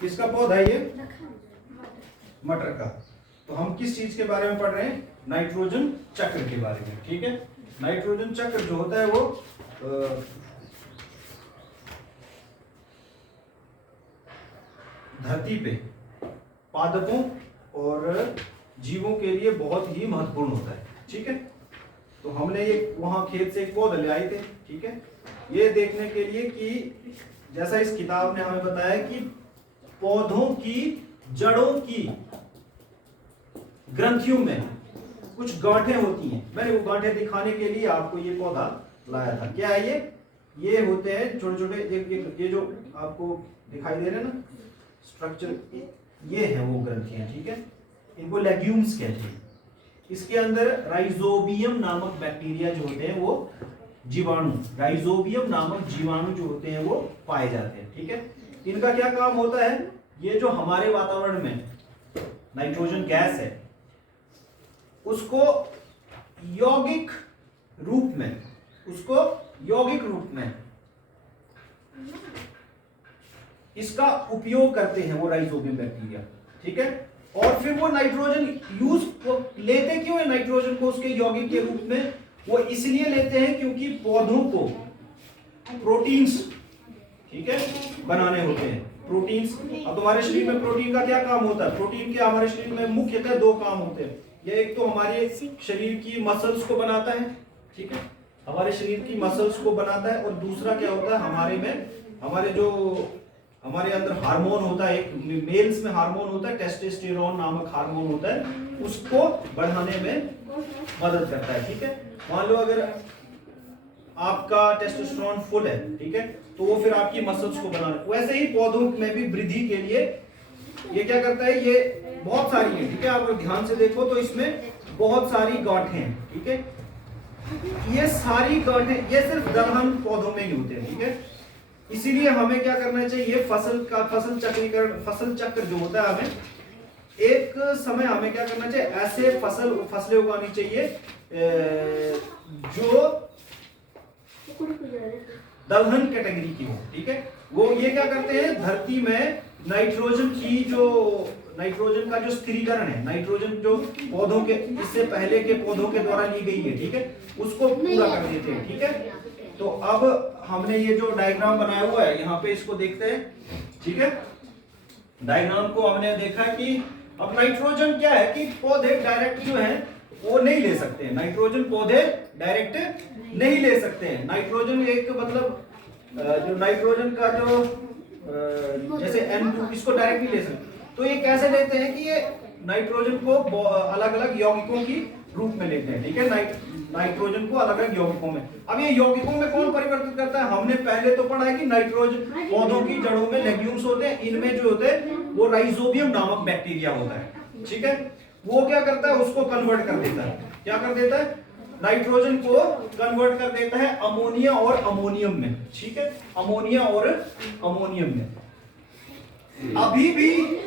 किसका पौधा है ये? मटर का। तो हम किस चीज के बारे में पढ़ रहे हैं? नाइट्रोजन चक्र के बारे में। ठीक है, नाइट्रोजन चक्र जो होता है वो धरती पे पादपों और जीवों के लिए बहुत ही महत्वपूर्ण होता है। ठीक है, तो हमने ये वहां खेत से एक पौधा ले आए थे। ठीक है, ये देखने के लिए कि जैसा इस किताब ने हमें बताया कि पौधों की जड़ों की ग्रंथियों में कुछ गांठें होती हैं। मैंने वो गांठें दिखाने के लिए आपको ये पौधा लाया था। क्या है ये होते हैं छोटे छोटे, ये जो आपको दिखाई दे रहे हैं ना स्ट्रक्चर, ये है वो ग्रंथियां। ठीक है, इनको लेग्यूम्स कहते हैं। इसके अंदर राइजोबियम नामक बैक्टीरिया जो होते हैं वो जीवाणु, राइजोबियम नामक जीवाणु जो होते हैं वो पाए जाते हैं। ठीक है, इनका क्या काम होता है? ये जो हमारे वातावरण में नाइट्रोजन गैस है उसको यौगिक रूप में इसका उपयोग करते हैं वो राइजोबियम बैक्टीरिया। ठीक है, और फिर वो नाइट्रोजन लेते क्यों है नाइट्रोजन को उसके यौगिक के रूप में? वो इसलिए लेते हैं क्योंकि पौधों को प्रोटीन्स, ठीक है, बनाने होते हैं। प्रोटीन्स, अब तुम्हारे शरीर में प्रोटीन का क्या काम होता है? प्रोटीन के हमारे शरीर में मुख्यतः दो काम होते हैं। ये एक तो हमारे शरीर की मसल्स को बनाता है। ठीक है, हमारे शरीर की मसल्स को बनाता है। और दूसरा क्या होता है? हमारे अंदर हार्मोन होता है, एक मेल्स में हार्मोन होता है टेस्टोस्टेरोन नामक हार्मोन होता है, उसको बढ़ाने में मदद करता है। ठीक है, मान लो अगर आपका टेस्टोस्टेरोन फुल है, ठीक है, तो वो फिर आपकी मसल्स को बनाना। वैसे ही पौधों में भी वृद्धि के लिए ये क्या करता है? ये बहुत सारी है। ठीक है, आप ध्यान से देखो तो इसमें बहुत सारी गांठें हैं। ठीक है, ये सारी गांठें ये सिर्फ दलहन पौधों में ही होते हैं। ठीक है, इसीलिए हमें क्या करना चाहिए? फसल चक्र जो होता है, हमें एक समय हमें क्या करना चाहिए? ऐसे फसलें उगानी चाहिए जो दलहन कैटेगरी की हो। ठीक है, वो ये क्या करते हैं? धरती में नाइट्रोजन का जो स्थिरीकरण है, नाइट्रोजन जो पौधों के इससे पहले के पौधों के द्वारा ली गई है, ठीक है, उसको पूरा कर देते हैं। ठीक है, तो अब हमने ये जो डायग्राम बनाया हुआ है यहाँ पे इसको देखते हैं। ठीक है, डायग्राम को हमने देखा कि अब नाइट्रोजन क्या है कि पौधे डायरेक्ट जो है वो नहीं ले सकते हैं। नाइट्रोजन पौधे डायरेक्ट नहीं ले सकते हैं। नाइट्रोजन एक मतलब जो नाइट्रोजन का जो जैसे N2 इसको डायरेक्ट नहीं ले सकते। तो ये कैसे लेते हैं कि ये नाइट्रोजन को अलग अलग यौगिकों की रूप में लेते हैं। ठीक है, नाइट्रोजन को अलग अलग यौगिकों में। अब ये यौगिकों में कौन परिवर्तित करता है? हमने पहले तो पढ़ा है कि नाइट्रोजन पौधों की जड़ों में लेग्यूम्स होते हैं, इनमें जो होते हैं वो राइजोबियम नामक बैक्टीरिया होता है। ठीक है, वो क्या करता है? उसको कन्वर्ट कर देता है। क्या कर देता है? नाइट्रोजन को कन्वर्ट कर देता है अमोनिया और अमोनियम में। ठीक है, अमोनिया और अमोनियम में। अभी भी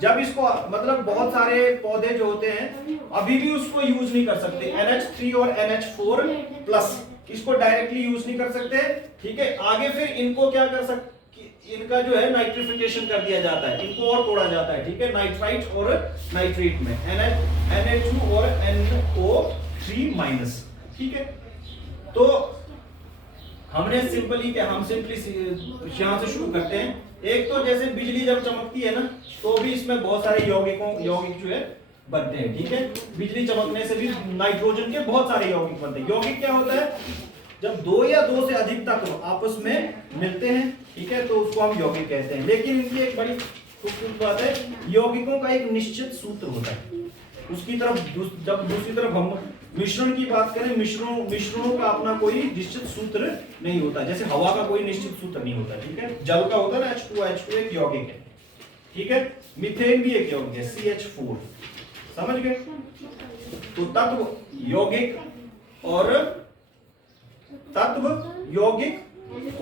जब इसको मतलब बहुत सारे पौधे जो होते हैं अभी भी उसको यूज नहीं कर सकते। NH3 और NH4+ इसको डायरेक्टली यूज नहीं कर सकते। ठीक है, आगे फिर इनको क्या कर सकते? इनका जो है नाइट्रिफिकेशन कर दिया जाता है, इनको और तोड़ा जाता है। ठीक है, नाइट्राइट और नाइट्रेट में Na2 और NO3-। ठीक है, तो हमने सिंपली यहां से शुरू करते हैं। एक तो जैसे बिजली जब चमकती है ना तो भी इसमें बहुत सारे यौगिक जो है बनते हैं। ठीक है, बिजली चमकने से भी नाइट्रोजन के बहुत सारे यौगिक बनते हैं। यौगिक क्या होता है? जब दो या दो से अधिक तत्व आपस में मिलते हैं, ठीक है, तो उसको हम यौगिक कहते हैं। लेकिन इनकी एक बड़ी खूबसूरत बात है, यौगिकों का एक निश्चित सूत्र होता है। उसकी तरफ जब दूसरी तरफ हम मिश्रण की बात करें, मिश्रणों का अपना कोई निश्चित सूत्र नहीं होता। जैसे हवा का कोई निश्चित सूत्र नहीं होता। ठीक है, जल का होता है ना H2 एक यौगिक है। ठीक है, मीथेन भी एक यौगिक है CH4। समझ गए? तो तत्व यौगिक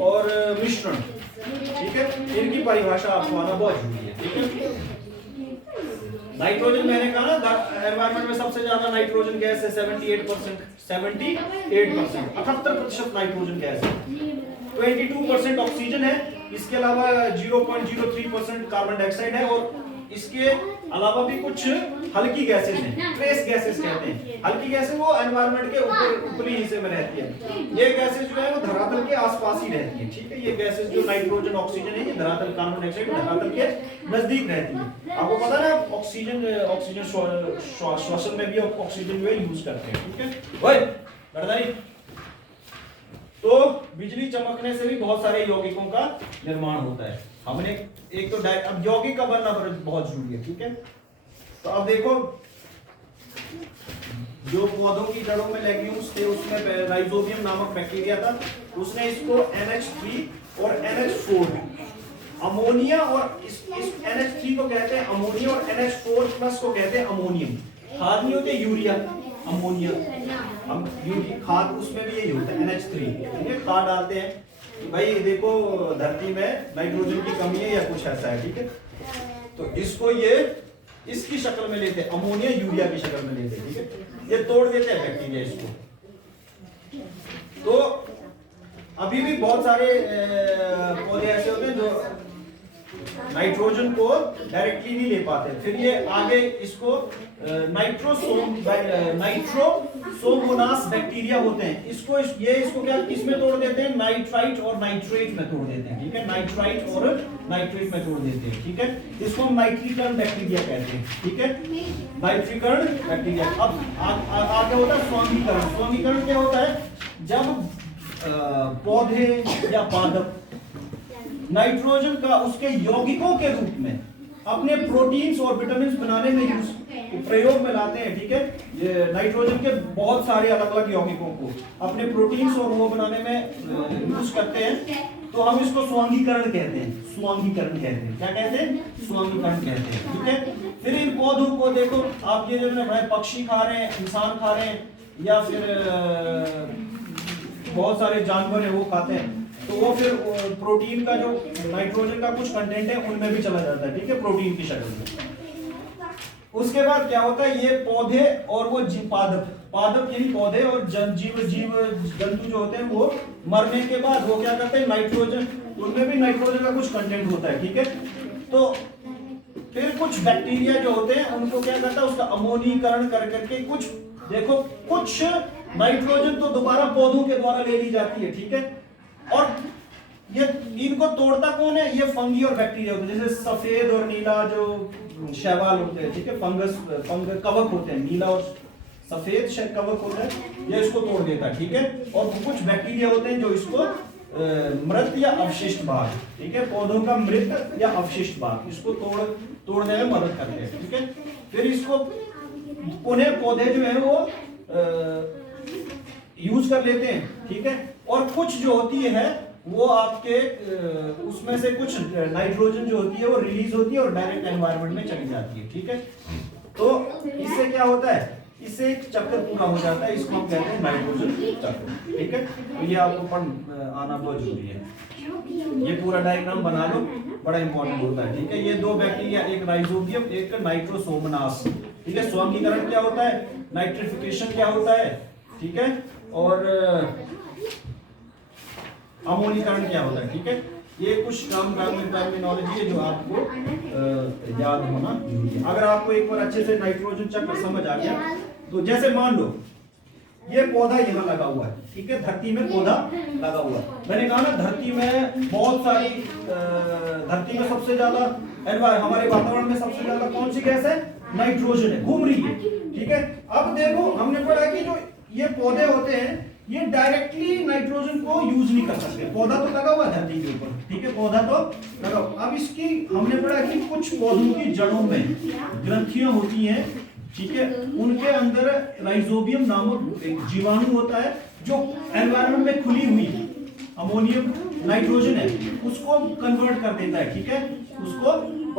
और मिश्रण, ठीक है, इनकी परिभाषा आपको आना बहुत जरूरी है। ठीक है, नाइट्रोजन मैंने कहा ना एनवायरनमेंट में सबसे ज्यादा नाइट्रोजन गैस है 78%, 78%, 78% नाइट्रोजन गैस है, 22% ऑक्सीजन है, इसके अलावा 0.03% कार्बन डाइऑक्साइड है, और इसके अलावा भी कुछ हल्की गैसेस हैं, ट्रेस गैसेस कहते हैं। हल्की गैसेस वो एनवायरनमेंट के ऊपरी हिस्से में रहती है, ये गैसेस जो है वो धरातल के आसपास ही रहती है, ठीक है। ये गैसेस जो नाइट्रोजन ऑक्सीजन है, ये धरातल, कार्बन डाइऑक्साइड धरातल के नजदीक रहती है। आपको पता है ना ऑक्सीजन श्वसन में भी ऑक्सीजन जो है यूज करते हैं, ठीक है। ओए बड़दारी, तो बिजली चमकने से भी बहुत सारे यौगिकों का निर्माण होता है। हमने एक तो अब यौगिक का बनना बहुत जरूरी है, ठीक है। तो अब देखो, जो पौधों की जड़ों में लेग्यूम्स थे उसमें राइजोबियम नामक बैक्टीरिया था, उसने इसको NH3 और NH4 अमोनिया, और इस NH3 को कहते हैं अमोनिया और NH4 प्लस को कहते हैं अमोनियम। खाद नहीं होते यूरिया, अमोनिया, हम यूरिया खाद उसमें भी यही होता है NH3, ठीक है। खाद डालते हैं कि भाई देखो धरती में नाइट्रोजन की कमी है या कुछ ऐसा है, ठीक है। तो इसको ये इसकी शक्ल में लेते हैं, अमोनिया यूरिया की शक्ल में लेते हैं, ठीक है। ये तोड़ देते हैं बैक्टीरिया इसको। तो अभी भी बहुत सारे पौधे ऐसे होते हैं जो नाइट्रोजन को डायरेक्टली नहीं ले पाते, फिर ये आगे इसको नाइट्रोसोमोनास बैक्टीरिया होते हैं, इसको क्या किसमें तोड़ देते हैं, नाइट्राइट और नाइट्रेट में तोड़ देते हैं, ठीक है। नाइट्राइट और नाइट्रेट में तोड़ देते हैं, ठीक है। इसको हम नाइट्रीकरण बैक्टीरिया कहते हैं, ठीक है, नाइट्रीकरण बैक्टीरिया। अब आगे होता है स्वांगीकरण। स्वांगीकरण क्या होता है, जब पौधे या पादप नाइट्रोजन का उसके यौगिकों के रूप में अपने प्रोटीन्स और विटामिन्स बनाने में प्रयोग में लाते हैं, ठीक है। ये नाइट्रोजन के बहुत सारे अलग अलग यौगिकों को अपने प्रोटीन्स और वो बनाने में यूज करते हैं, तो हम इसको स्वांगीकरण कहते हैं। स्वांगीकरण कहते हैं, क्या कहते हैं, स्वांगीकरण कहते हैं, ठीक है। फिर इन पौधों को देखो आप, ये जो पक्षी खा रहे हैं, इंसान खा रहे हैं, या फिर बहुत सारे जानवर है वो खाते हैं, तो वो फिर प्रोटीन का जो नाइट्रोजन का कुछ कंटेंट है उनमें भी चला जाता है, ठीक है, प्रोटीन की शक्ल में। उसके बाद क्या होता है, ये पौधे और वो पादप यानी पौधे और जीव जंतु जो होते हैं, वो मरने के बाद वो क्या करते हैं, नाइट्रोजन, उनमें भी नाइट्रोजन का कुछ कंटेंट होता है, ठीक है। तो फिर कुछ बैक्टीरिया जो होते हैं उनको क्या करता है, उसका अमोनीकरण कर करके कुछ देखो, कुछ नाइट्रोजन तो दोबारा पौधों के द्वारा ले ली जाती है, ठीक है। और ये इनको तोड़ता कौन है, ये फंगी और बैक्टीरिया होते हैं, जैसे सफेद और नीला जो शैवाल होते हैं, ठीक है, फंगस कवक होते हैं, नीला और सफेद कवक होता है, ये इसको तोड़ देता है, ठीक है। और कुछ बैक्टीरिया होते हैं जो इसको मृत या अवशिष्ट भाग, ठीक है, पौधों का मृत या अवशिष्ट भाग, इसको तोड़ने में मदद करते हैं, ठीक है। फिर इसको पुनः पौधे जो है वो यूज कर लेते हैं, ठीक है। और कुछ जो होती है वो आपके उसमें से कुछ नाइट्रोजन जो होती है वो रिलीज होती है और डायरेक्ट एनवायरनमेंट में चली जाती है, ठीक है। तो इससे क्या होता है, इससे एक चक्कर पूरा हो जाता है, इसको हम कहते हैं नाइट्रोजन चक्र, ठीक है। तो ये आपको आना बहुत जरूरी है, ये पूरा डायग्राम बना लो, बड़ा इंपॉर्टेंट होता है, ठीक है। ये दो बैक्टीरिया, एक राइजोबियम, एक नाइट्रोसोमनास, ठीक है। स्वांगीकरण क्या होता है, नाइट्रिफिकेशन क्या होता है, ठीक है, और अमोनीकरण क्या होता है, ठीक है। ये कुछ टर्मिनोलॉजी है जो आपको याद होना जरूरी है। अगर आपको एक बार अच्छे से नाइट्रोजन चक्र समझ आ गया, तो जैसे मान लो ये पौधा यहाँ लगा हुआ है, ठीक है, धरती में पौधा लगा हुआ है। मैंने कहा ना धरती में बहुत सारी, धरती में सबसे ज्यादा हमारे वातावरण में सबसे ज्यादा कौन सी गैस है, नाइट्रोजन है, घूम रही है, ठीक है। अब देखो हमने पढ़ा कि जो ये पौधे होते हैं ये डायरेक्टली नाइट्रोजन को यूज नहीं कर सकते, पौधा तो लगा हुआ धरती के ऊपर, ठीक है, पौधा तो लगा। अब इसकी हमने पढ़ा कि कुछ पौधों की जड़ों में ग्रंथियां होती हैं, ठीक है, उनके अंदर राइजोबियम नामक एक जीवाणु होता है जो एनवायरनमेंट में खुली हुई अमोनियम नाइट्रोजन है उसको कन्वर्ट कर देता है, ठीक है, उसको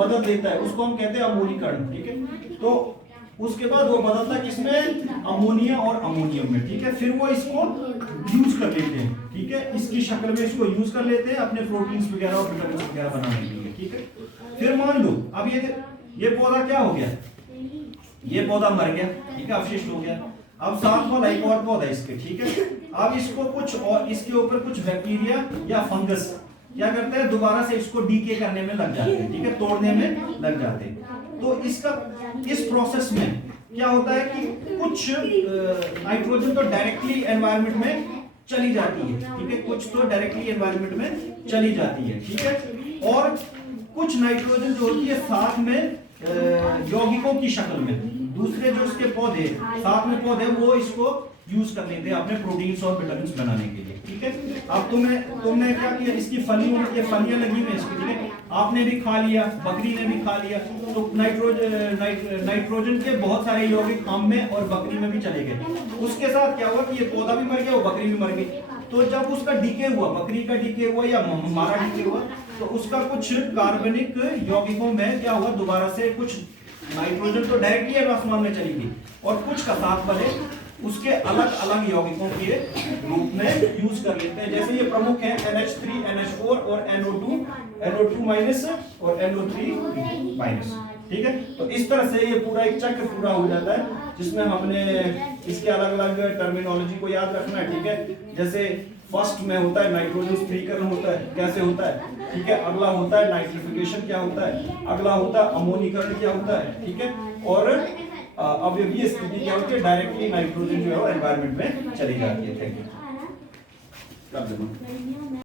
बदल देता है, उसको हम कहते हैं अमोनीकरण, ठीक है। तो उसके बाद वो बदलता किसमें, अमोनिया और अमोनियम में, ठीक है। फिर वो इसको यूज कर लेते हैं, ठीक है, इसकी शक्ल में इसको यूज कर लेते हैं अपने प्रोटीन्स वगैरह और विटामिन्स वगैरह बनाने के लिए, ठीक है। फिर मान लो अब ये पौधा क्या हो गया, ये पौधा मर गया, ठीक है, अवशिष्ट हो गया। अब साथ वाला एक और पौधा इसके, ठीक है। अब इसको कुछ और इसके ऊपर कुछ बैक्टीरिया या फंगस क्या करते हैं, दोबारा से इसको डीके करने में लग जाते हैं, ठीक है, तोड़ने में लग जाते हैं। तो इसका इस प्रोसेस में क्या होता है कि कुछ नाइट्रोजन तो डायरेक्टली एनवायरनमेंट में चली जाती है, ठीक है, कुछ तो डायरेक्टली एनवायरनमेंट में चली जाती है, ठीक है, और कुछ नाइट्रोजन जो होती है साथ में यौगिकों की शक्ल में दूसरे जो इसके पौधे साथ में पौधे वो इसको यूज कर लेते हैं अपने प्रोटीन्स और विटामिन्स बनाने के लिए, ठीक है। अब तुमने क्या किया, इसकी फलियां लगी हुई इसकी, ठीक है, आपने भी खा लिया, बकरी ने भी खा लिया, तो नाइट्रोजन के बहुत सारे यौगिक आम में और बकरी में भी चले गए। उसके साथ क्या हुआ कि ये पौधा भी मर गया, वो बकरी भी मर गई। तो जब उसका डीके हुआ, बकरी का डीके हुआ या हमारा डीके हुआ, तो उसका कुछ कार्बनिक यौगिकों में क्या हुआ, दोबारा से कुछ नाइट्रोजन तो डायरेक्टली आसमान में चली गई और कुछ का साथ वाले उसके अलग अलग यौगिकों के रूप में यूज कर लेते हैं। जैसे ये प्रमुख हैं NH3, NH4 और NO2 माइनस और NO3 माइनस, ठीक है। तो इस तरह से ये पूरा एक चक्र पूरा हो जाता है जिसमें हमने इसके अलग अलग टर्मिनोलॉजी को याद रखना है, ठीक है। जैसे फर्स्ट में होता है नाइट्रोजन स्थिरीकरण होता है, कैसे होता है, ठीक है। अगला होता है नाइट्रिफिकेशन क्या होता है, अगला होता है अमोनीकरण क्या होता है, ठीक है। और अवयवीय स्थिति क्या होती है, डायरेक्टली नाइट्रोजन जो है वो एनवायरनमेंट में चली जाती है। Thank you.